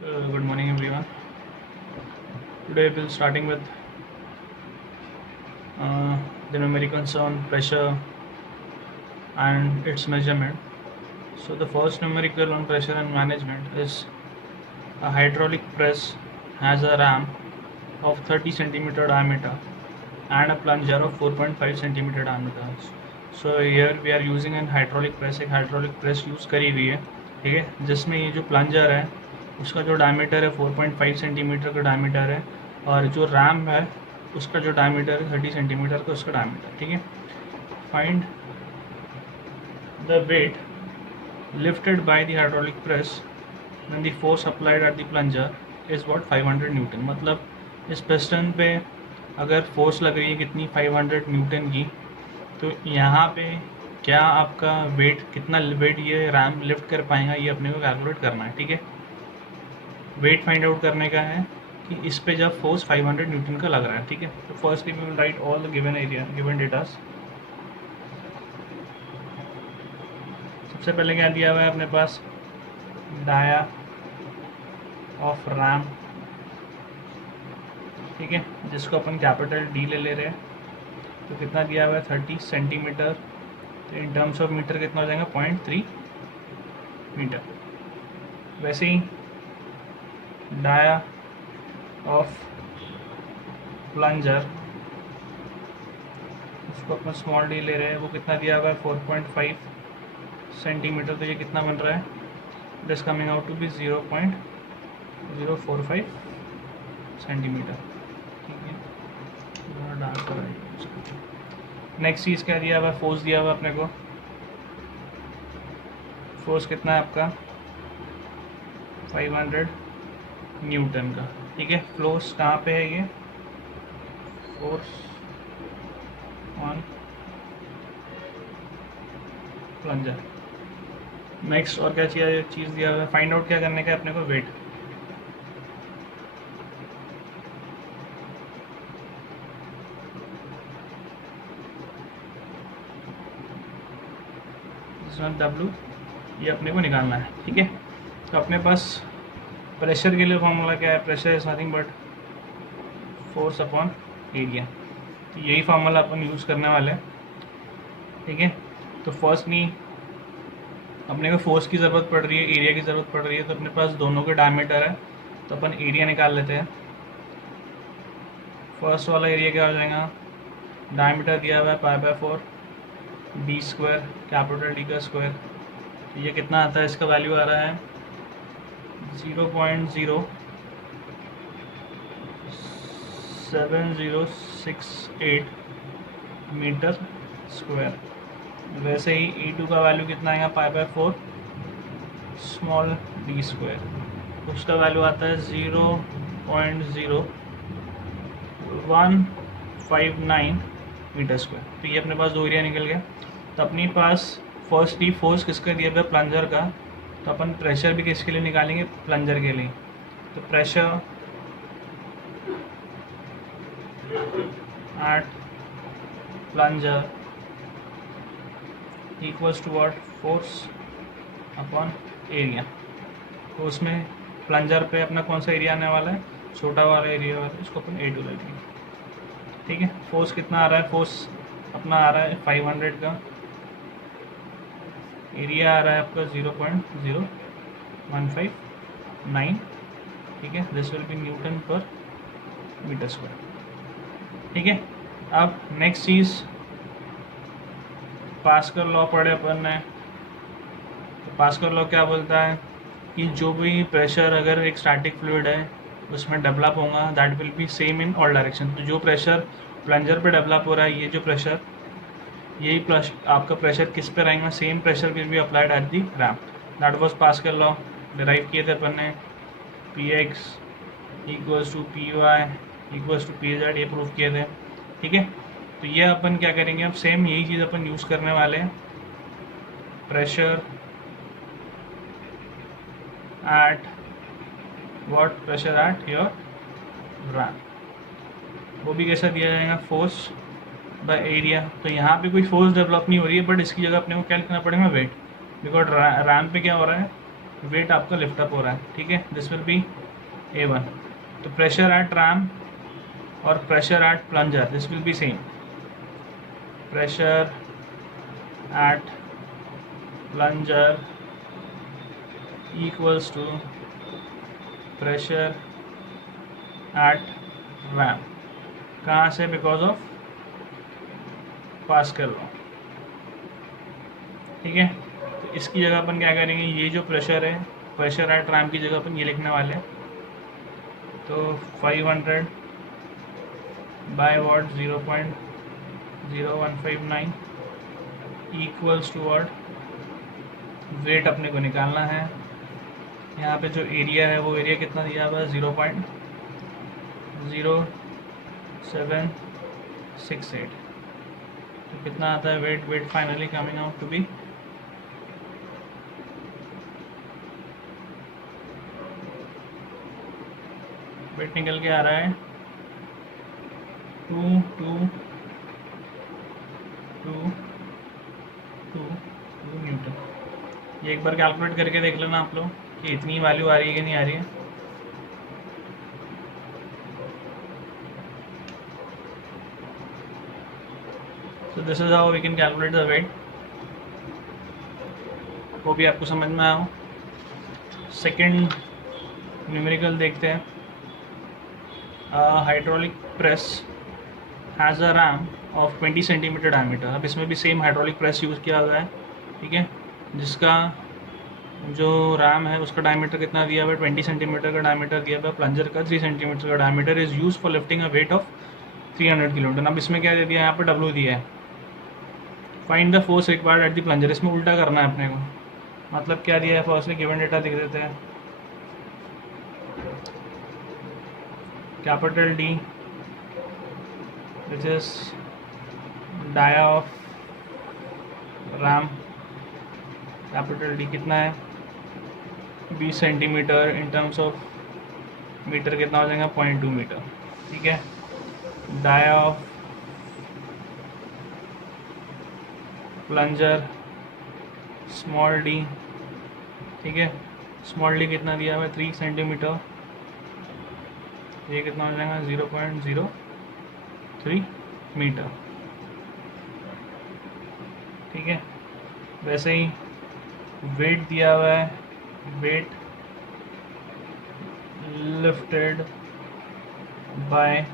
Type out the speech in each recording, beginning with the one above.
Good morning, everyone. Today we'll starting with the numericals on pressure and its measurement. So the first numerical on pressure and management is a hydraulic press has a ram of 30 centimeter diameter and a plunger of 4.5 centimeter diameter. So here we are using an hydraulic press. एक hydraulic press use करी हुई है, ठीक है, जिसमें ये जो plunger है उसका जो डायमीटर है 4.5 सेंटीमीटर का डायमीटर है और जो रैम है उसका जो डायमीटर है 30 सेंटीमीटर का उसका डायमीटर, ठीक है. Find the weight lifted by the hydraulic press when the force applied at the plunger is what 500 Newton. मतलब इस पिस्टन पे अगर फोर्स लग रही है कितनी 500 न्यूटन की, तो यहाँ पे क्या आपका वेट कितना वेट ये रैम लिफ्ट कर पाएगा ये अपने को कैलकुलेट करना है, ठीक है. वेट फाइंड आउट करने का है कि इस पे जब फोर्स 500 न्यूटन का लग रहा है, ठीक है. तो firstly we will write all the given area given datas. सबसे पहले क्या दिया हुआ है अपने पास, डाया ऑफ रैम, ठीक है, जिसको अपन कैपिटल डी ले रहे हैं. तो कितना दिया हुआ है 30 सेंटीमीटर. तो इन टर्म्स ऑफ मीटर कितना हो जाएगा 0.3 मीटर. वैसे ही डाया ऑफ प्लंजर, उसको अपन स्मॉल डी ले रहे हैं, वो कितना दिया हुआ है 4.5 सेंटीमीटर. तो ये कितना बन रहा है, it is coming out to be 0.045 centimetre, ठीक है. नेक्स्ट चीज़ क्या दिया हुआ है, फोर्स दिया हुआ अपने को. फोर्स कितना है आपका 500 न्यूटन का, ठीक है. फोर्स कहाँ पे है ये, फोर्स ऑन प्लंजर. नेक्स्ट और क्या चीज़ दिया हुआ है, फाइंड आउट क्या करने का है अपने को, वेट. W ये अपने को निकालना है, ठीक है. तो अपने पास प्रेशर के लिए फॉर्मूला क्या है, pressure is nothing but force upon area. तो यही फार्मूला अपन यूज़ करने वाले हैं, ठीक है. तो फर्स्टली अपने को फोर्स की ज़रूरत पड़ रही है, एरिया की ज़रूरत पड़ रही है. तो अपने पास दोनों के डायमीटर है, तो अपन एरिया निकाल लेते हैं. फर्स्ट वाला एरिया क्या हो जाएगा, डायमीटर दिया हुआ है π/4 डी स्क्वायर, कैपिटल डी का स्क्वायर. तो ये कितना आता है, इसका वैल्यू आ रहा है 0.07068 मीटर स्क्वायर. वैसे ही E2 का वैल्यू कितना आएगा π/4 स्मॉल डी स्क्वायर. उसका वैल्यू आता है 0.0159 मीटर स्क्वायर. तो ये अपने पास दो एरिया निकल गया. तो अपने पास फर्स्टली फोर्स किसका दिया हुआ है, प्लंजर का. तो अपन प्रेशर भी किसके लिए निकालेंगे, प्लंजर के लिए. तो pressure at plunger equals to what, force upon area. तो उसमें प्लंजर पे अपना कौन सा एरिया आने वाला है, छोटा वाला एरिया वाला, इसको अपन A2 ले लेंगे, ठीक है. फोर्स कितना आ रहा है, फोर्स अपना आ रहा है 500 का, एरिया आ रहा है आपका 0.0159, ठीक है. दिस विल बी न्यूटन पर मीटर स्क्वायर, ठीक है. अब नेक्स्ट चीज़, पास्कल लॉ पढ़े अपन ने. तो पास्कल लॉ क्या बोलता है कि जो भी प्रेशर अगर एक स्टैटिक फ्लूइड है उसमें डेवलप होगा, that will be same in all direction. तो जो प्रेशर प्लंजर पे डेवलप हो रहा है, ये जो प्रेशर, यही आपका प्रेशर किस पे रहेगा, same pressure will be applied at the ram. That was Pascal law. Derive किए थे अपन ने, Px equals to Py equals to Pz, ये प्रूफ किए थे, ठीक है. तो ये अपन क्या करेंगे, अब सेम यही चीज़ अपन यूज़ करने वाले हैं. Pressure at what, pressure at your RAM. वो भी कैसा दिया जाएगा, फोर्स बाय एरिया. तो यहाँ पे कोई फोर्स डेवलप नहीं हो रही है, बट इसकी जगह अपने को क्या लिखना पड़ेगा, वेट. बिकॉज रैम पे क्या हो रहा है, वेट आपका लिफ्ट अप हो रहा है, ठीक है, दिस विल बी A1. तो प्रेशर एट रैम और pressure at plunger, this will be same. Pressure at plunger equals to pressure at RAM. कहाँ से? बिकॉज ऑफ पास्कल लॉ, ठीक है. तो इसकी जगह अपन क्या करेंगे, ये जो प्रेशर है, प्रेशर एट रैम की जगह अपन ये लिखने वाले हैं. तो 500 by what 0.0159 equals to what, weight अपने को निकालना है. यहाँ पे जो एरिया है वो एरिया कितना दिया हुआ है, 0.0768. तो कितना आता है weight? Weight finally coming out to be weight निकल के आ रहा है 2 न्यूटन. ये एक बार कैलकुलेट करके देख लेना आप लोग कि इतनी वैल्यू आ रही है कि नहीं आ रही है. So this is how we can calculate the weight. वो भी आपको समझ में आया हो. सेकेंड न्यूमेरिकल देखते हैं. Hydraulic press has a RAM of 20 centimetre diameter. अब इसमें भी सेम हाइड्रोलिक प्रेस यूज़ किया हुआ है, ठीक है, जिसका जो रैम है उसका डायमीटर कितना दिया हुआ है, 20 सेंटीमीटर का डायमीटर दिया हुआ है. प्लंजर का 3 सेंटीमीटर का diameter is use for lifting a weight of 300 kiloton. अब इसमें क्या दे दिया है, यहाँ पर W दिया है. Find the force required at the plunger. इसमें उल्टा करना है अपने को. मतलब क्या दिया है, फर्स्टली गिवन डेटा दिख देते हैं. Capital D which is dia of ram. Capital D कितना है, 20 centimetre. In terms of metre कितना हो जाएगा, 0.2 मीटर, ठीक है. Dia of plunger small d, ठीक है. स्मॉल d कितना दिया हुआ है, 3 सेंटीमीटर. ये कितना हो जाएगा, 0.03 मीटर, ठीक है. वैसे ही वेट दिया हुआ है, वेट लिफ्टेड बाय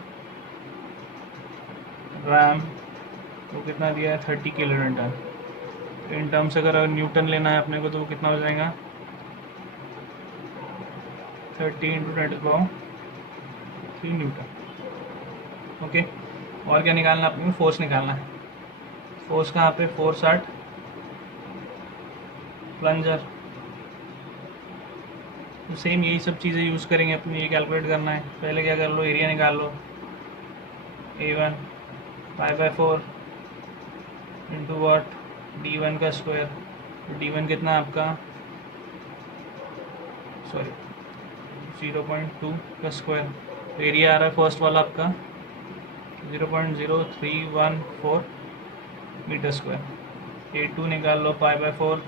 रैम, वो कितना दिया है, 30 किलो न्यूटन. इन टर्म्स अगर न्यूटन लेना है अपने को तो वो कितना हो जाएगा, 30 × 10⁻³ न्यूटन. ओके. और क्या निकालना है अपने को, फोर्स निकालना है. फोर्स कहाँ पे, फोर्स एट प्लंजर. तो सेम यही सब चीज़ें यूज़ करेंगे अपने, ये कैलकुलेट करना है. पहले क्या कर लो, एरिया निकाल लो. A1 π/4 इंटू वॉट, D1 का स्क्वायर. D1 कितना आपका, सॉरी 0.2 का स्क्वायर. एरिया आ रहा है फर्स्ट वाला आपका 0.0314 मीटर स्क्वायर. A2 निकाल लो, π/4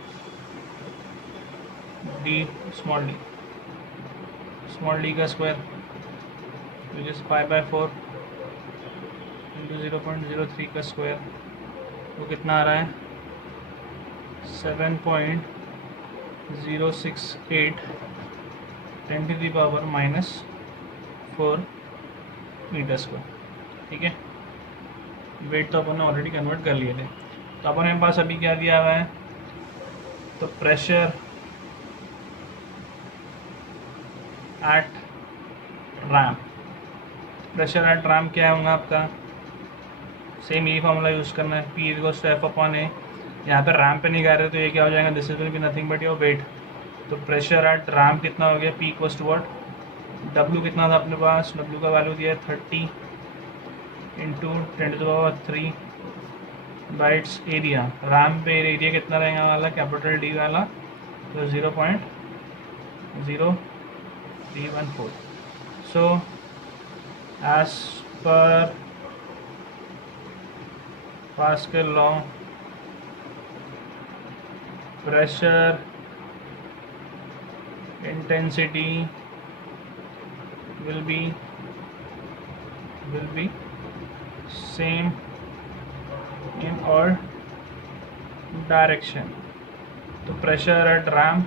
D स्मॉल d का स्क्वायर विच इज π/4 इंटू 0.03 का स्क्वायर. वो कितना आ रहा है, 7.068 10⁻⁻⁴ मीटर स्क्वायर, ठीक है. वेट तो अपन ने ऑलरेडी कन्वर्ट कर लिए थे. तो अपन के पास अभी क्या दिया हुआ है, तो pressure eight RAM. Pressure at RAM क्या होगा आपका, सेम यही फॉर्मूला यूज़ करना है, P = F/A. यहाँ पर रैम पे नहीं कर रहे तो ये क्या हो जाएगा, this is will be nothing but your weight. तो प्रेशर एट रैम कितना हो गया, P = वॉट, W कितना था अपने पास, W का वैल्यू दिया है 30 × 10⁻³ बाई इट्स एरिया. रैम पे एरिया कितना रहेगा वाला, कैपिटल D वाला, तो 0.0314. So as per Pascal law, pressure intensity will be same in all direction. तो प्रेशर एट रैम्प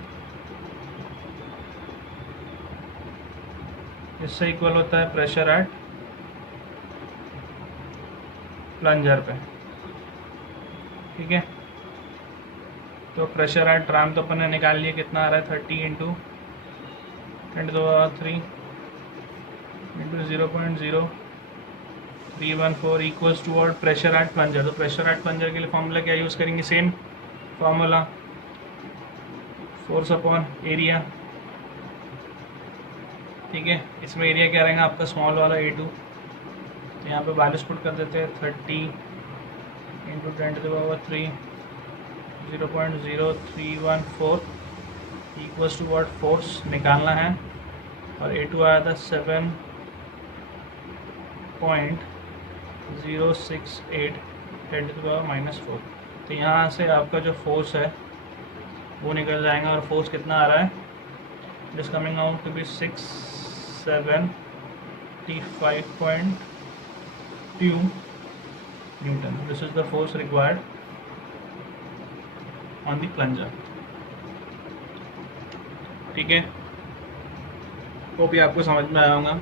इससे इक्वल होता है प्रेशर एट प्लंजर पे, ठीक है। तो प्रेशर एट रैम्प तो अपन ने निकाल लिया, कितना आ रहा है 30 इंटू 10⁻³ इंटू 0.0314 इक्वल्स टू और प्रेशर एट प्लंजर। तो प्रेशर एट प्लंजर के लिए फॉर्मूला क्या यूज़ करेंगे, same formula, force upon area, ठीक है। इसमें एरिया क्या रहेगा आपका स्मॉल वाला A2, तो यहाँ पे वैल्यूज पुट कर देते हैं 30 into 10⁻³ 0.0314 equals to what, force निकालना है, और A2 आया था 7.068 10⁻⁴। तो यहाँ से आपका जो फोर्स है वो निकल जाएगा, और फोर्स कितना आ रहा है, it is coming out to be 675.2 newton. This is the force required on the plunger, ठीक है। होप ये आपको समझ में आया होगा।